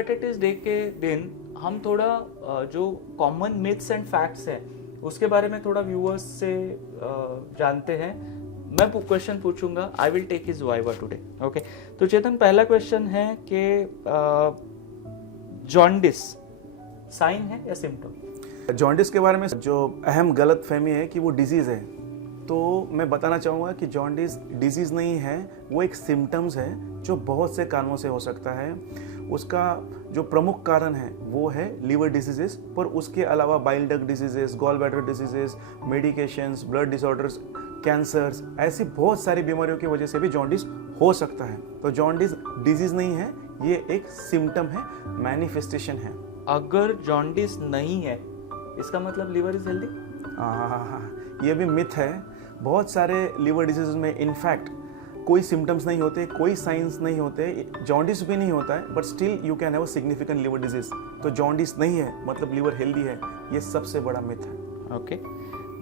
Hepatitis day के दिन हम थोड़ा जो कॉमन मिथ्स एंड फैक्ट्स हैं उसके बारे में थोड़ा व्यूअर्स से जानते हैं। मैं क्वेश्चन पूछूंगा, I will take his viva today. Okay, तो चेतन पहला क्वेश्चन है कि जॉन्डिस साइन है या सिम्टम? जॉन्डिस के बारे में जो अहम गलत फहमी है कि वो डिजीज़ है, तो मैं बताना चाहूँगा कि जॉन्डिस डिजीज़ नहीं है, वो एक सिम्टम्स है जो बहुत से कारणों से हो सकता है। उसका जो प्रमुख कारण है वो है लीवर डिजीजेस, पर उसके अलावा bile duct diseases, gall bladder diseases, medications, blood disorders, cancers, ऐसी बहुत सारी बीमारियों की वजह से भी जॉन्डिस हो सकता है। तो जॉन्डिस डिजीज़ नहीं है, ये एक सिम्टम है, मैनिफेस्टेशन है। अगर जॉन्डिस नहीं है इसका मतलब लीवर इज हेल्दी? हाँ, ये भी मिथ है। बहुत सारे लीवर डिजीज में इनफैक्ट कोई सिम्टम्स नहीं होते, कोई साइंस नहीं होते, जॉन्डिस भी नहीं होता है, but still you can have a significant liver disease. तो जॉन्डिस नहीं है मतलब लीवर हेल्दी है, ये सबसे बड़ा मिथ है। Okay,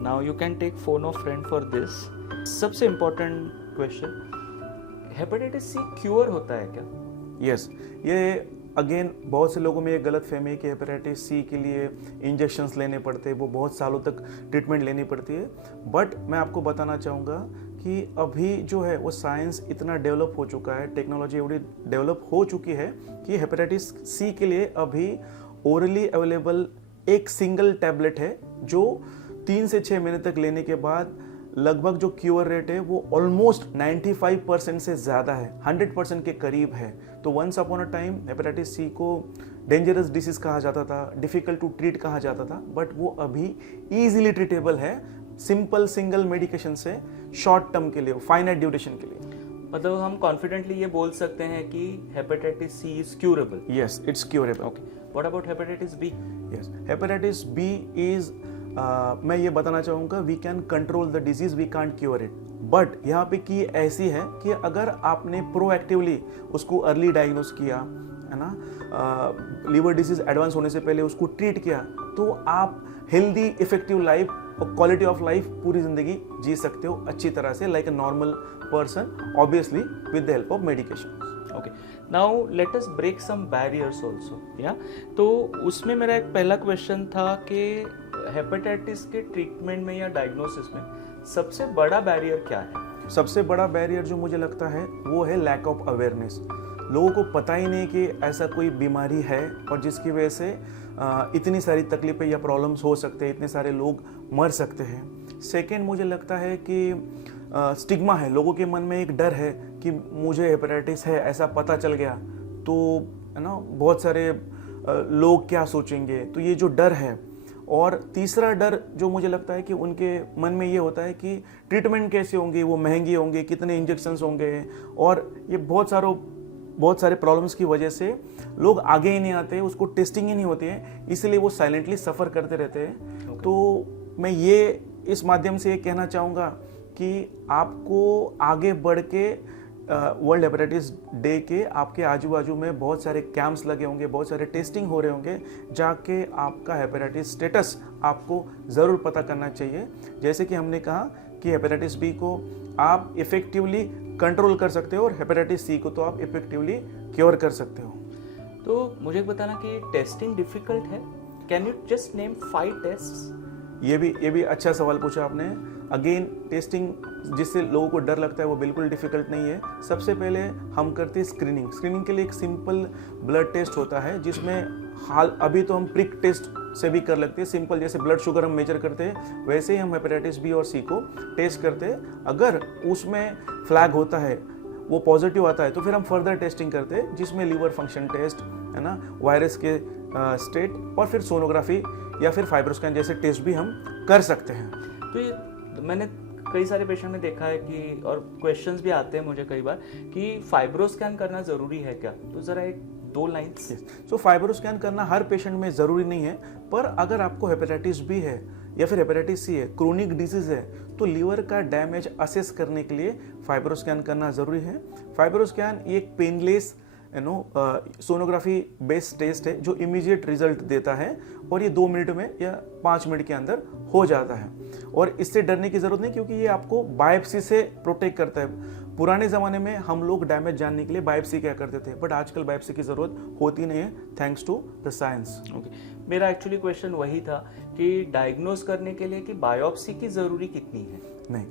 now you can take phone of friend for this. सबसे important question, hepatitis C cure होता है क्या? यस, ये अगेन बहुत से लोगों में ये गलत फहमी है कि हेपेटाइटिस सी के लिए इंजेक्शंस लेने पड़ते हैं, वो बहुत सालों तक ट्रीटमेंट लेनी पड़ती है। बट मैं आपको बताना चाहूँगा कि अभी जो है वो साइंस इतना डेवलप हो चुका है, टेक्नोलॉजी एवरी डेवलप हो चुकी है कि हेपेटाइटिस सी के लिए अभी ओरली अवेलेबल एक सिंगल टैबलेट है जो 3 से 6 महीने तक लेने के बाद लगभग जो क्योर रेट है वो ऑलमोस्ट 95% से ज़्यादा है, 100% के करीब है। तो once upon a time hepatitis C को डेंजरस डिसीज कहा जाता था, डिफ़िकल्ट टू ट्रीट कहा जाता था, बट वो अभी ईजिली ट्रीटेबल है सिंपल सिंगल मेडिकेशन से, शॉर्ट टर्म के लिए, फाइनाइट ड्यूरेशन के लिए। मतलब हम कॉन्फिडेंटली ये बोल सकते हैं कि hepatitis C is curable? Yes, it's curable. Okay, what about hepatitis B? Yes, hepatitis B is मैं ये बताना चाहूँगा, we can control the disease, we can't cure it. But यहाँ पे की ऐसी है कि अगर आपने प्रोएक्टिवली उसको अर्ली डायग्नोस किया, है ना, लीवर डिजीज एडवांस होने से पहले उसको ट्रीट किया, तो आप हेल्दी इफेक्टिव लाइफ और क्वालिटी ऑफ लाइफ पूरी जिंदगी जी सकते हो अच्छी तरह से, like a normal person, obviously with the help of medication. Okay, now let us break some barriers also. या तो उसमें मेरा एक पहला क्वेश्चन था कि हेपेटाइटिस के ट्रीटमेंट में या डायग्नोसिस में सबसे बड़ा बैरियर क्या है? सबसे बड़ा बैरियर जो मुझे लगता है वो है लैक ऑफ अवेयरनेस। लोगों को पता ही नहीं कि ऐसा कोई बीमारी है और जिसकी वजह से इतनी सारी तकलीफें या प्रॉब्लम्स हो सकते हैं, इतने सारे लोग मर सकते हैं। सेकेंड, मुझे लगता है कि स्टिग्मा है, लोगों के मन में एक डर है कि मुझे हेपेटाइटिस है, ऐसा पता चल गया तो, है ना, बहुत सारे लोग क्या सोचेंगे, तो ये जो डर है। और तीसरा डर जो मुझे लगता है कि उनके मन में ये होता है कि ट्रीटमेंट कैसे होंगे, वो महंगे होंगे, कितने इंजेक्शंस होंगे, और ये बहुत सारे प्रॉब्लम्स की वजह से लोग आगे ही नहीं आते, उसको टेस्टिंग ही नहीं होती है, इसलिए वो साइलेंटली सफ़र करते रहते हैं। तो मैं ये इस माध्यम से ये कहना चाहूँगा कि आपको आगे बढ़ के वर्ल्ड हेपेटाइटिस डे के आपके आजू बाजू में बहुत सारे कैंप्स लगे होंगे, बहुत सारे टेस्टिंग हो रहे होंगे, जाके आपका हेपेटाइटिस स्टेटस आपको ज़रूर पता करना चाहिए। जैसे कि हमने कहा कि हेपेटाइटिस बी को आप इफ़ेक्टिवली कंट्रोल कर सकते हो और हेपेटाइटिस सी को तो आप इफ़ेक्टिवली क्योर कर सकते हो। तो मुझे बताना कि टेस्टिंग डिफिकल्ट है? Can you just name 5 tests? ये भी अच्छा सवाल पूछा आपने। अगेन, टेस्टिंग जिससे लोगों को डर लगता है वो बिल्कुल डिफ़िकल्ट नहीं है। सबसे पहले हम करते हैं स्क्रीनिंग। स्क्रीनिंग के लिए एक सिंपल ब्लड टेस्ट होता है जिसमें अभी तो हम प्रिक टेस्ट से भी कर लगते हैं, सिंपल जैसे ब्लड शुगर हम मेजर करते हैं वैसे ही हम हेपेटाइटिस बी और सी को टेस्ट करते हैं। अगर उसमें फ्लैग होता है, वो पॉजिटिव आता है, तो फिर हम फर्दर टेस्टिंग करते हैं जिसमें लीवर फंक्शन टेस्ट, है ना, वायरस के स्टेट, और फिर सोनोग्राफी या फिर फाइब्रोस्कैन जैसे टेस्ट भी हम कर सकते हैं। तो ये मैंने कई सारे पेशेंट में देखा है कि, और क्वेश्चंस भी आते हैं मुझे कई बार कि फाइब्रोस्कैन करना ज़रूरी है क्या? तो ज़रा एक 2 लाइन्स। सो फाइब्रोस्कैन करना हर पेशेंट में ज़रूरी नहीं है, पर अगर आपको हेपेटाइटिस बी है या फिर हेपेटाइटिस सी है, क्रोनिक डिजीज़ है, तो लीवर का डैमेज असेस करने के लिए फाइब्रोस्कैन करना ज़रूरी है। फाइब्रोस्कैन एक पेनलेस सोनोग्राफी बेस्ड टेस्ट है जो इमीडिएट रिजल्ट देता है, और ये 2 मिनट में या 5 मिनट के अंदर हो जाता है। और इससे डरने की ज़रूरत नहीं, क्योंकि ये आपको बायोप्सी से प्रोटेक्ट करता है। पुराने ज़माने में हम लोग डैमेज जानने के लिए बायोप्सी क्या करते थे, बट आजकल बायोप्सी की ज़रूरत होती नहीं है, thanks to the science. Okay, मेरा एक्चुअली क्वेश्चन वही था कि डायग्नोज करने के लिए कि बायोप्सी की ज़रूरी कितनी है। नहीं,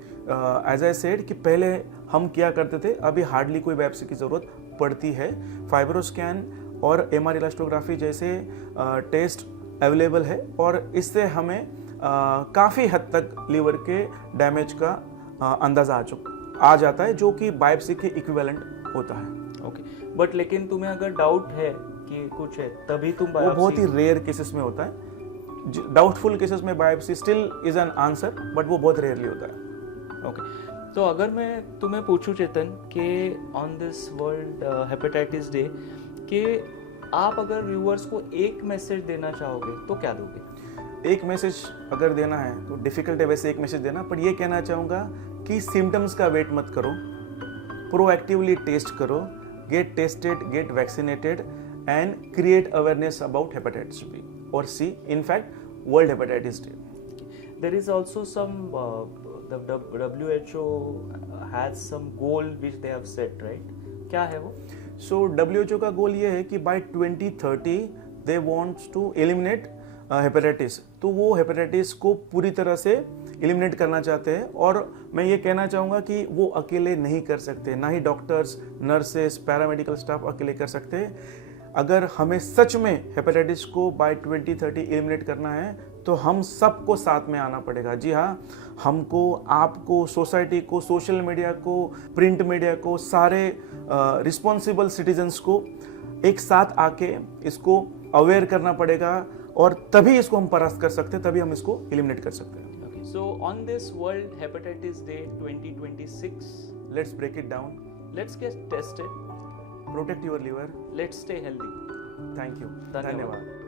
एज आई सेड कि पहले हम क्या करते थे, अभी हार्डली कोई बायोप्सी की ज़रूरत पड़ती है। फाइब्रोस्कैन और MR इलास्टोग्राफी जैसे टेस्ट अवेलेबल है और इससे हमें काफ़ी हद तक लीवर के डैमेज का अंदाज़ा आ जाता है, जो कि बायोप्सी के इक्विवेलेंट होता है। ओके, बट लेकिन तुम्हें अगर डाउट है कि कुछ है तभी तुम वो बायोप्सी। बहुत ही रेयर केसेस में होता है। डाउटफुल केसेस में biopsy still is an answer, but वो बहुत रेयरली होता है। ओके, तो अगर मैं तुम्हें पूछूं चेतन कि on this world hepatitis day कि आप अगर व्यूअर्स को एक मैसेज देना चाहोगे तो क्या दोगे? एक मैसेज अगर देना है तो डिफिकल्ट है वैसे एक मैसेज देना, पर ये कहना चाहूँगा कि सिम्टम्स का वेट मत करो, प्रोएक्टिवली टेस्ट करो, get tested, get vaccinated and create awareness about hepatitis B और C, in fact world hepatitis day. There is also some the WHO has some goal which they have set, right? क्या है वो? सो WHO का गोल ये है कि by 2030 they wants to eliminate hepatitis. तो वो हेपेटाइटिस को पूरी तरह से एलिमिनेट करना चाहते हैं और मैं ये कहना चाहूँगा कि वो अकेले नहीं कर सकते, ना ही डॉक्टर्स, नर्सेस, पैरामेडिकल स्टाफ अकेले कर सकते। अगर हमें सच में हेपेटाइटिस को बाय 2030 एलिमिनेट करना है तो हम सबको साथ में आना पड़ेगा। जी हाँ, हमको, आपको, सोसाइटी को, सोशल मीडिया को, प्रिंट मीडिया को, सारे रिस्पॉन्सिबल सिटीजन्स को एक साथ आके इसको अवेयर करना पड़ेगा और तभी इसको हम परास्त कर सकते हैं, तभी हम इसको एलिमिनेट कर सकते हैं। Okay, so on this World Hepatitis Day 2026, let's break it down, let's get tested, protect your liver. let's stay healthy. Thank you, धन्यवाद। धन्यवाद।